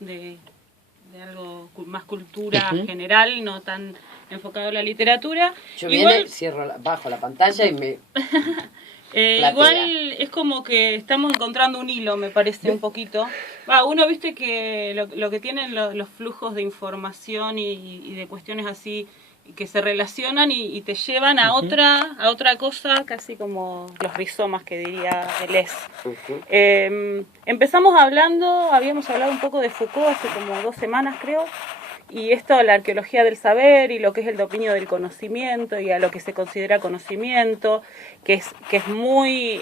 de algo más cultura general, no tan enfocado a la literatura. Yo igual, bajo la pantalla y me... igual es como que estamos encontrando un hilo, me parece, un poquito. Uno, viste que lo que tienen los flujos de información y de cuestiones así que se relacionan y te llevan a otra cosa, casi como los rizomas que diría Deleuze. Habíamos hablado un poco de Foucault hace como 2 semanas, creo, y esto, la arqueología del saber y lo que es el dominio del conocimiento y a lo que se considera conocimiento, que es muy,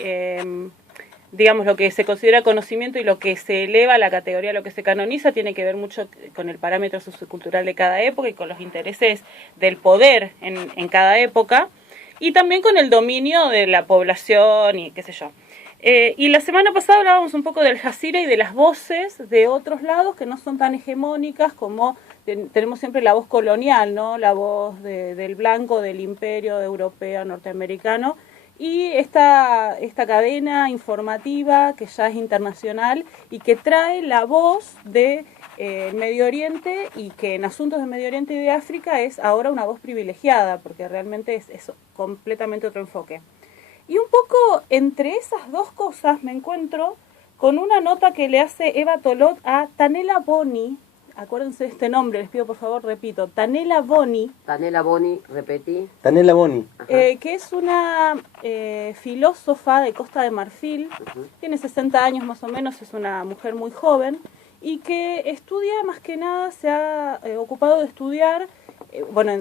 digamos, lo que se considera conocimiento y lo que se eleva a la categoría, lo que se canoniza, tiene que ver mucho con el parámetro sociocultural de cada época y con los intereses del poder en cada época, y también con el dominio de la población y qué sé yo. Y la semana pasada hablábamos un poco del Jazira y de las voces de otros lados que no son tan hegemónicas como tenemos siempre la voz colonial, ¿no? La voz del blanco, del imperio europeo, norteamericano, y esta cadena informativa que ya es internacional y que trae la voz de Medio Oriente, y que en asuntos de Medio Oriente y de África es ahora una voz privilegiada, porque realmente es completamente otro enfoque. Y un poco entre esas dos cosas me encuentro con una nota que le hace Eva Tolot a Tanela Boni. Acuérdense de este nombre, les pido por favor, repito, Tanela Boni. Tanela Boni, repetí. Tanela Boni. Que es una filósofa de Costa de Marfil, tiene 60 años más o menos, es una mujer muy joven, y que estudia, más que nada, se ha ocupado de estudiar,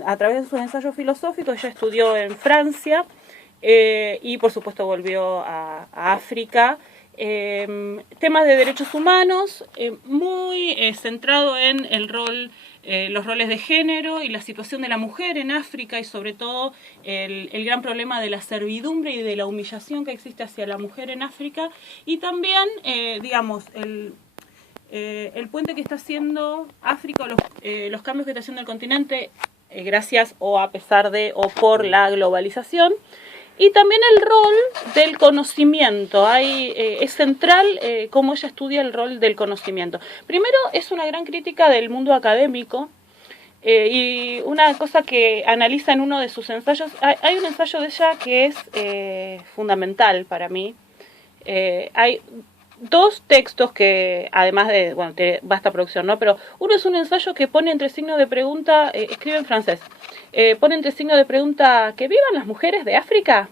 a través de sus ensayos filosóficos. Ella estudió en Francia, y por supuesto volvió a África, temas de derechos humanos, muy centrado en el rol, los roles de género y la situación de la mujer en África, y sobre todo el gran problema de la servidumbre y de la humillación que existe hacia la mujer en África, y también digamos el puente que está haciendo África, los cambios que está haciendo el continente, gracias o a pesar de o por la globalización. Y también el rol del conocimiento. Es central cómo ella estudia el rol del conocimiento. Primero, es una gran crítica del mundo académico, y una cosa que analiza en uno de sus ensayos, hay un ensayo de ella que es fundamental para mí. Hay 2 textos que, además de vasta producción, ¿no? Pero uno es un ensayo que pone entre signos de pregunta, escribe en francés, pone entre signos de pregunta, ¿que vivan las mujeres de África?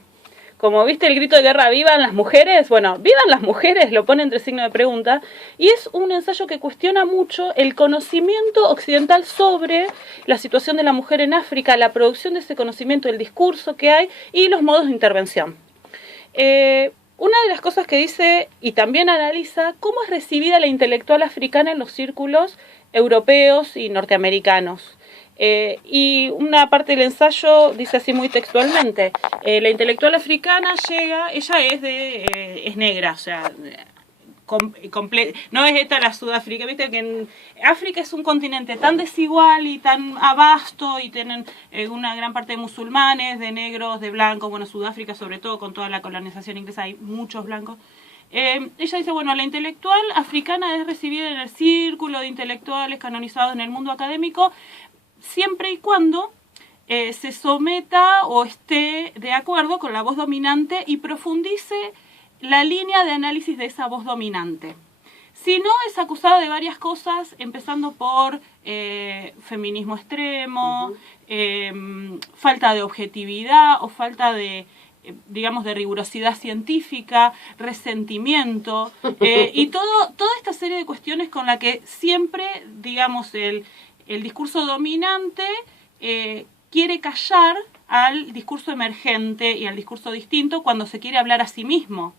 Como viste el grito de guerra, ¿vivan las mujeres? Bueno, ¿vivan las mujeres? Lo pone entre signos de pregunta. Y es un ensayo que cuestiona mucho el conocimiento occidental sobre la situación de la mujer en África, la producción de ese conocimiento, el discurso que hay y los modos de intervención. Una de las cosas que dice, y también analiza, cómo es recibida la intelectual africana en los círculos europeos y norteamericanos. Y una parte del ensayo dice así muy textualmente: la intelectual africana ella es negra, o sea, no es esta la Sudáfrica, viste que en África es un continente tan desigual y tan vasto, y tienen una gran parte de musulmanes, de negros, de blancos. Sudáfrica sobre todo, con toda la colonización inglesa, hay muchos blancos. Ella dice, la intelectual africana es recibida en el círculo de intelectuales canonizados en el mundo académico, siempre y cuando se someta o esté de acuerdo con la voz dominante y profundice la línea de análisis de esa voz dominante. Si no, es acusada de varias cosas, empezando por feminismo extremo, falta de objetividad o falta de, de rigurosidad científica, resentimiento, y toda esta serie de cuestiones con la que siempre, el discurso dominante quiere callar al discurso emergente y al discurso distinto cuando se quiere hablar a sí mismo.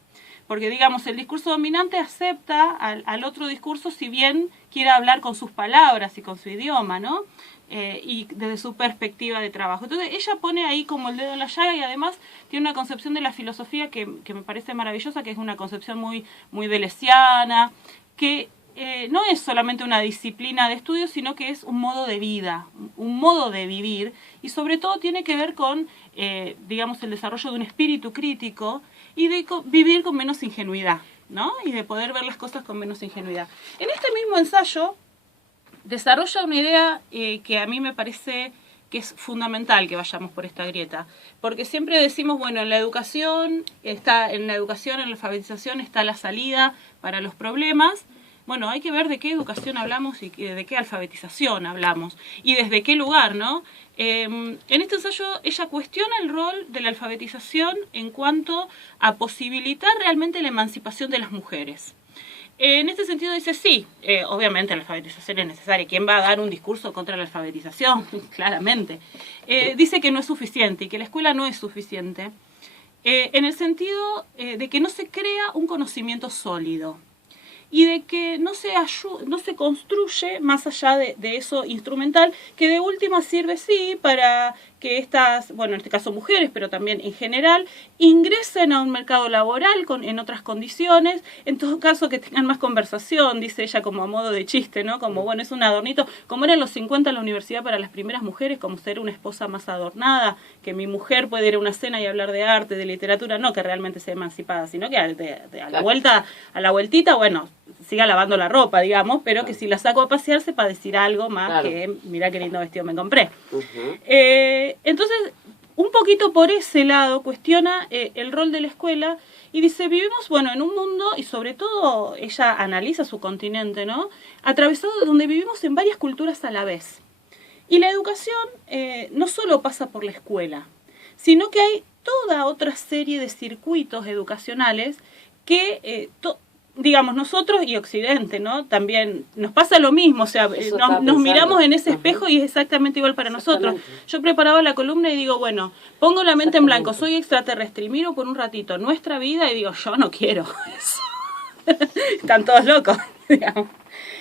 Porque, el discurso dominante acepta al otro discurso, si bien quiere hablar con sus palabras y con su idioma, ¿no? Y desde su perspectiva de trabajo. Entonces, ella pone ahí como el dedo en la llaga, y además tiene una concepción de la filosofía que me parece maravillosa, que es una concepción muy, muy deleuziana, que no es solamente una disciplina de estudio, sino que es un modo de vida, un modo de vivir, y sobre todo tiene que ver con, el desarrollo de un espíritu crítico y de vivir con menos ingenuidad, ¿no? Y de poder ver las cosas con menos ingenuidad. En este mismo ensayo, desarrolla una idea que a mí me parece que es fundamental que vayamos por esta grieta, porque siempre decimos, bueno, en la educación, en la alfabetización está la salida para los problemas. Bueno, hay que ver de qué educación hablamos y de qué alfabetización hablamos y desde qué lugar, ¿no? En este ensayo ella cuestiona el rol de la alfabetización en cuanto a posibilitar realmente la emancipación de las mujeres. En este sentido dice, sí, obviamente la alfabetización es necesaria. ¿Quién va a dar un discurso contra la alfabetización? Claramente. Dice que no es suficiente y que la escuela no es suficiente, en el sentido de que no se crea un conocimiento sólido y de que no se construye más allá de eso instrumental, que de última sirve sí para que estas, bueno, en este caso mujeres, pero también en general, ingresen a un mercado laboral en otras condiciones, en todo caso que tengan más conversación, dice ella como a modo de chiste, ¿no? Como, bueno, es un adornito, como eran los 50 en la universidad para las primeras mujeres, como ser una esposa más adornada, que mi mujer puede ir a una cena y hablar de arte, de literatura, no que realmente sea emancipada, sino que a la vueltita, bueno, siga lavando la ropa, digamos, pero que si la saco a pasearse para decir algo más que, mirá qué lindo vestido me compré. Entonces, un poquito por ese lado cuestiona el rol de la escuela y dice, vivimos, bueno, en un mundo, y sobre todo ella analiza su continente, ¿no? Atravesado donde vivimos en varias culturas a la vez. Y la educación no solo pasa por la escuela, sino que hay toda otra serie de circuitos educacionales que digamos, nosotros y Occidente, ¿no? También nos pasa lo mismo, o sea, nos miramos en ese espejo y es exactamente igual para nosotros. Yo preparaba la columna y digo, bueno, pongo la mente en blanco, soy extraterrestre y miro por un ratito nuestra vida y digo, yo no quiero eso. Están todos locos, digamos.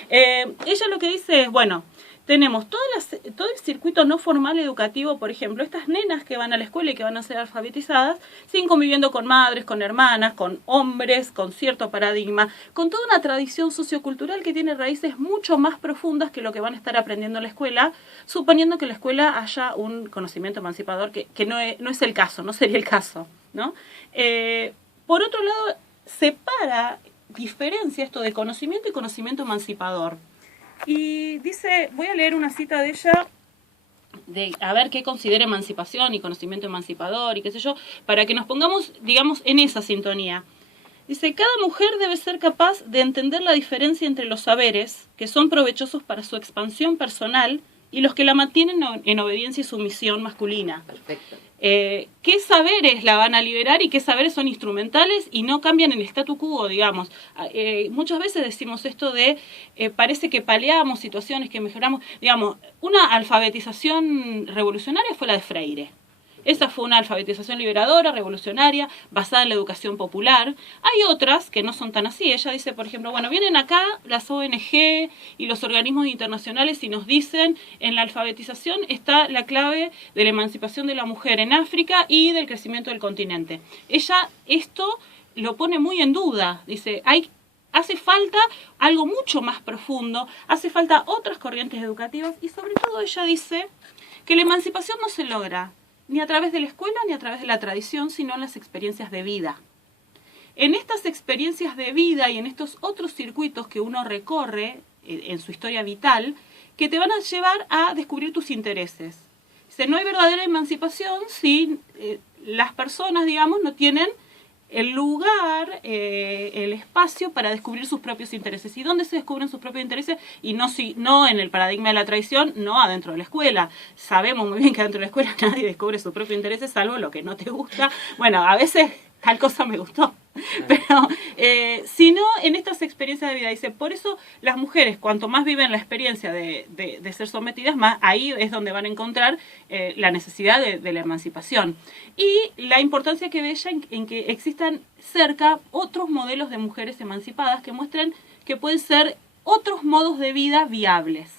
Ella lo que dice es, bueno, tenemos todo el circuito no formal educativo, por ejemplo, estas nenas que van a la escuela y que van a ser alfabetizadas, siguen conviviendo con madres, con hermanas, con hombres, con cierto paradigma, con toda una tradición sociocultural que tiene raíces mucho más profundas que lo que van a estar aprendiendo en la escuela, suponiendo que en la escuela haya un conocimiento emancipador, que no es el caso, no sería el caso, ¿no? Por otro lado, diferencia esto de conocimiento y conocimiento emancipador. Y dice, voy a leer una cita de ella, de a ver qué considera emancipación y conocimiento emancipador y qué sé yo, para que nos pongamos, digamos, en esa sintonía. Dice, cada mujer debe ser capaz de entender la diferencia entre los saberes que son provechosos para su expansión personal y los que la mantienen en obediencia y sumisión masculina. Perfecto. ¿Qué saberes la van a liberar y qué saberes son instrumentales y no cambian el statu quo, digamos? Muchas veces decimos esto de, parece que paliamos situaciones, que mejoramos. Digamos, una alfabetización revolucionaria fue la de Freire. Esa fue una alfabetización liberadora, revolucionaria, basada en la educación popular. Hay otras que no son tan así. Ella dice, por ejemplo, bueno, vienen acá las ONG y los organismos internacionales y nos dicen, en la alfabetización está la clave de la emancipación de la mujer en África y del crecimiento del continente. Ella esto lo pone muy en duda. Dice, hace falta algo mucho más profundo, hace falta otras corrientes educativas y sobre todo ella dice que la emancipación no se logra ni a través de la escuela ni a través de la tradición, sino en las experiencias de vida. En estas experiencias de vida y en estos otros circuitos que uno recorre en su historia vital, que te van a llevar a descubrir tus intereses. Dice, no hay verdadera emancipación si las personas, digamos, no tienen el lugar, el espacio para descubrir sus propios intereses. ¿Y dónde se descubren sus propios intereses? Y no en el paradigma de la tradición, no adentro de la escuela. Sabemos muy bien que adentro de la escuela nadie descubre sus propios intereses, salvo lo que no te gusta. Bueno, a veces tal cosa me gustó. Pero sino en estas experiencias de vida. Dice, por eso las mujeres, cuanto más viven la experiencia de ser sometidas, más ahí es donde van a encontrar la necesidad de la emancipación. Y la importancia que ve ella en que existan cerca otros modelos de mujeres emancipadas que muestren que pueden ser otros modos de vida viables.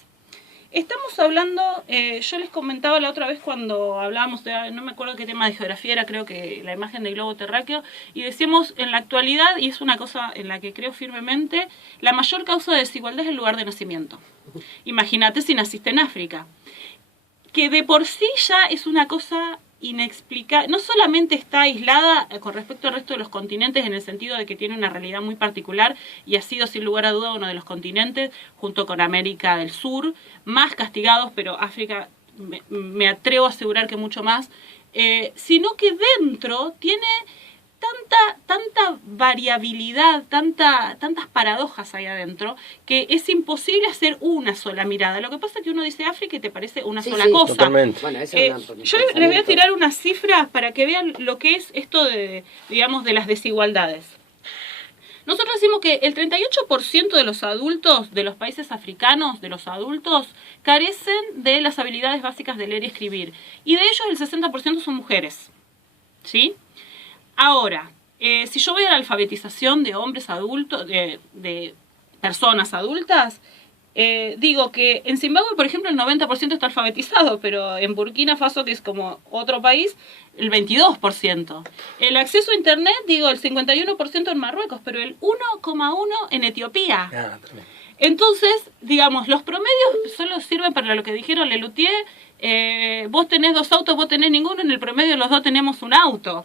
Estamos hablando, yo les comentaba la otra vez cuando hablábamos, no me acuerdo qué tema de geografía era, creo que la imagen del globo terráqueo, y decíamos en la actualidad, y es una cosa en la que creo firmemente, la mayor causa de desigualdad es el lugar de nacimiento. Imagínate si naciste en África, que de por sí ya es una cosa inexplicable, no solamente está aislada con respecto al resto de los continentes en el sentido de que tiene una realidad muy particular y ha sido sin lugar a duda uno de los continentes, junto con América del Sur, más castigados, pero África me atrevo a asegurar que mucho más, sino que dentro tiene tanta variabilidad, tantas paradojas ahí adentro, que es imposible hacer una sola mirada. Lo que pasa es que uno dice África y te parece una sola cosa. Totalmente. Bueno, yo les voy a tirar unas cifras para que vean lo que es esto de, digamos, de las desigualdades. Nosotros decimos que el 38% de los adultos de los países africanos, de los adultos, carecen de las habilidades básicas de leer y escribir. Y de ellos el 60% son mujeres. ¿Sí? Ahora, si yo voy a la alfabetización de hombres adultos, de personas adultas, digo que en Zimbabue, por ejemplo, el 90% está alfabetizado, pero en Burkina Faso, que es como otro país, el 22%. El acceso a Internet, digo, el 51% en Marruecos, pero el 1,1% en Etiopía. Entonces, digamos, los promedios solo sirven para lo que dijeron Lelutier. Vos tenés 2 autos, vos tenés ninguno, en el promedio los 2 tenemos un auto.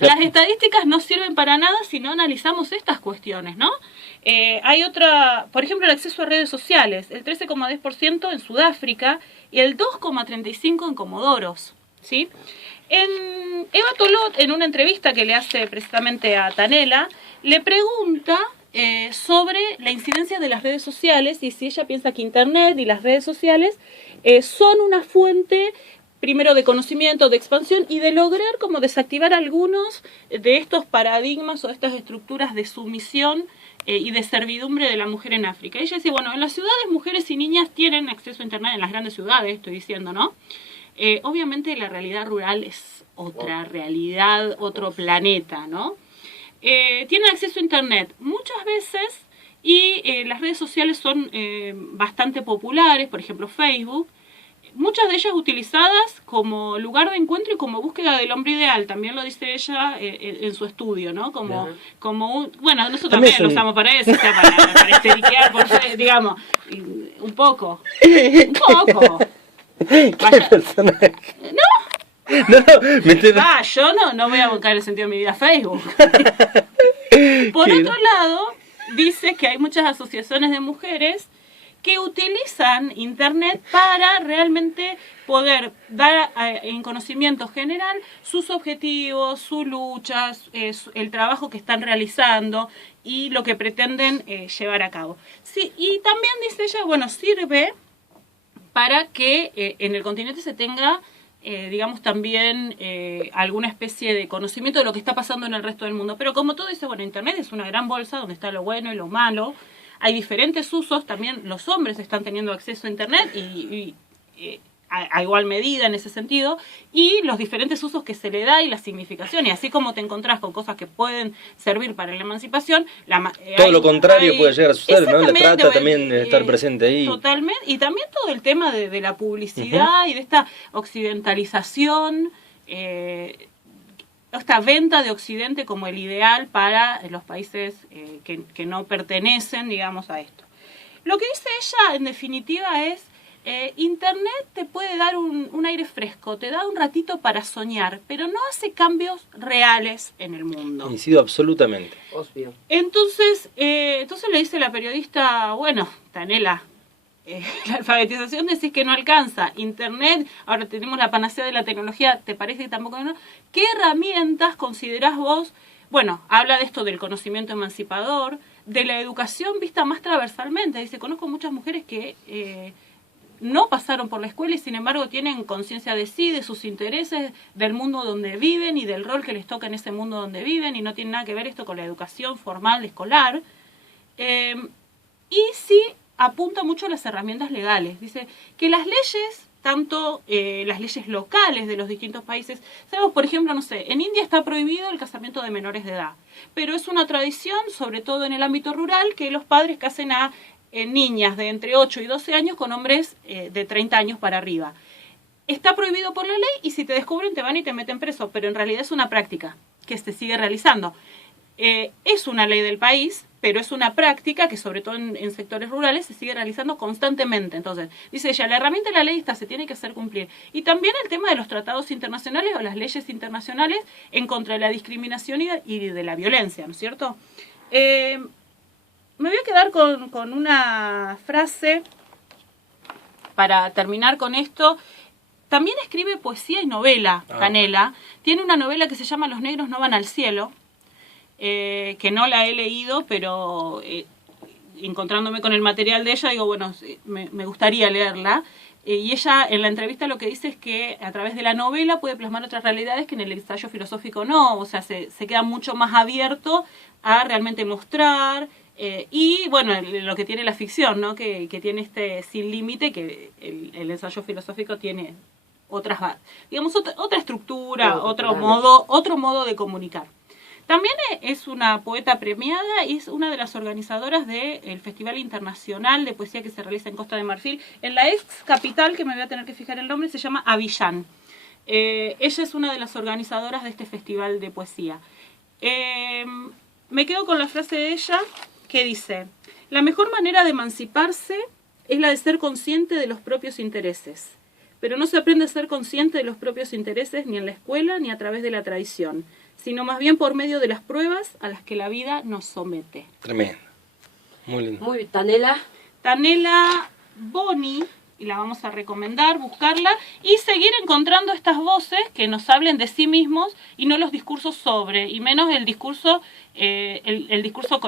Las estadísticas no sirven para nada si no analizamos estas cuestiones, ¿no? Hay otra, por ejemplo, el acceso a redes sociales, el 13,10% en Sudáfrica y el 2,35% en Comodoros, ¿sí? Eva Tolot, en una entrevista que le hace precisamente a Tanela, le pregunta sobre la incidencia de las redes sociales y si ella piensa que Internet y las redes sociales son una fuente, primero, de conocimiento, de expansión y de lograr como desactivar algunos de estos paradigmas o estas estructuras de sumisión y de servidumbre de la mujer en África. Ella dice, bueno, en las ciudades mujeres y niñas tienen acceso a Internet, en las grandes ciudades, estoy diciendo, ¿no? Obviamente la realidad rural es otra realidad, otro planeta, ¿no? Tienen acceso a Internet muchas veces y las redes sociales son bastante populares, por ejemplo Facebook, muchas de ellas utilizadas como lugar de encuentro y como búsqueda del hombre ideal, también lo dice ella en su estudio, ¿no? Como bueno, nosotros también lo usamos para eso, o sea, para histeriquear, digamos, un poco. ¿Qué personaje? Yo no voy a buscar el sentido de mi vida a Facebook. Por otro lado, dice que hay muchas asociaciones de mujeres que utilizan Internet para realmente poder dar en conocimiento general sus objetivos, sus luchas, el trabajo que están realizando y lo que pretenden llevar a cabo. Sí, y también dice ella, bueno, sirve para que en el continente se tenga, digamos, también alguna especie de conocimiento de lo que está pasando en el resto del mundo. Pero como todo dice, bueno, Internet es una gran bolsa donde está lo bueno y lo malo. Hay diferentes usos, también los hombres están teniendo acceso a Internet y a igual medida en ese sentido, y los diferentes usos que se le da y la significación, y así como te encontrás con cosas que pueden servir para la emancipación, todo lo contrario puede llegar a suceder, ¿no? La trata también estar presente ahí. Totalmente, y también todo el tema de la publicidad y de esta occidentalización, esta venta de Occidente como el ideal para los países que no pertenecen, digamos, a esto. Lo que dice ella, en definitiva, es Internet te puede dar un aire fresco, te da un ratito para soñar, pero no hace cambios reales en el mundo. Coincido absolutamente. Obvio. Entonces le dice la periodista, bueno, Tanela, la alfabetización decís que no alcanza, Internet, ahora tenemos la panacea de la tecnología, ¿te parece que tampoco no? ¿Qué herramientas considerás vos? Bueno, habla de esto del conocimiento emancipador, de la educación vista más transversalmente. Dice, conozco muchas mujeres que no pasaron por la escuela y sin embargo tienen conciencia de sí, de sus intereses, del mundo donde viven y del rol que les toca en ese mundo donde viven, y no tiene nada que ver esto con la educación formal, escolar. Y sí apunta mucho a las herramientas legales. Dice que las leyes, tanto las leyes locales de los distintos países, sabemos, por ejemplo, no sé, en India está prohibido el casamiento de menores de edad, pero es una tradición, sobre todo en el ámbito rural, que los padres casen a niñas de entre 8 y 12 años con hombres de 30 años para arriba. Está prohibido por la ley y si te descubren te van y te meten preso, pero en realidad es una práctica que se sigue realizando. Es una ley del país, pero es una práctica que sobre todo en sectores rurales se sigue realizando constantemente. Entonces, dice ella, la herramienta de la ley se tiene que hacer cumplir. Y también el tema de los tratados internacionales o las leyes internacionales en contra de la discriminación y de la violencia, ¿no es cierto? Me voy a quedar con una frase para terminar con esto. También escribe poesía y novela, Canela. Tiene una novela que se llama Los negros no van al cielo, que no la he leído, pero encontrándome con el material de ella, digo, bueno, me gustaría leerla. Y ella en la entrevista lo que dice es que a través de la novela puede plasmar otras realidades que en el ensayo filosófico no, o sea, se queda mucho más abierto a realmente mostrar. Y bueno, lo que tiene la ficción, ¿no? Que tiene este sin límite, que el ensayo filosófico tiene otras, digamos, otra estructura, otro modo de comunicar. También es una poeta premiada y es una de las organizadoras del Festival Internacional de Poesía que se realiza en Costa de Marfil. En la ex capital, que me voy a tener que fijar el nombre, se llama Abiyán. Ella es una de las organizadoras de este festival de poesía. Me quedo con la frase de ella que dice: la mejor manera de emanciparse es la de ser consciente de los propios intereses. Pero no se aprende a ser consciente de los propios intereses ni en la escuela ni a través de la tradición, sino más bien por medio de las pruebas a las que la vida nos somete. Tremendo. Muy lindo. Muy bien, Tanela. Tanela Boni, y la vamos a recomendar, buscarla, y seguir encontrando estas voces que nos hablen de sí mismos y no los discursos sobre, y menos el discurso colonial.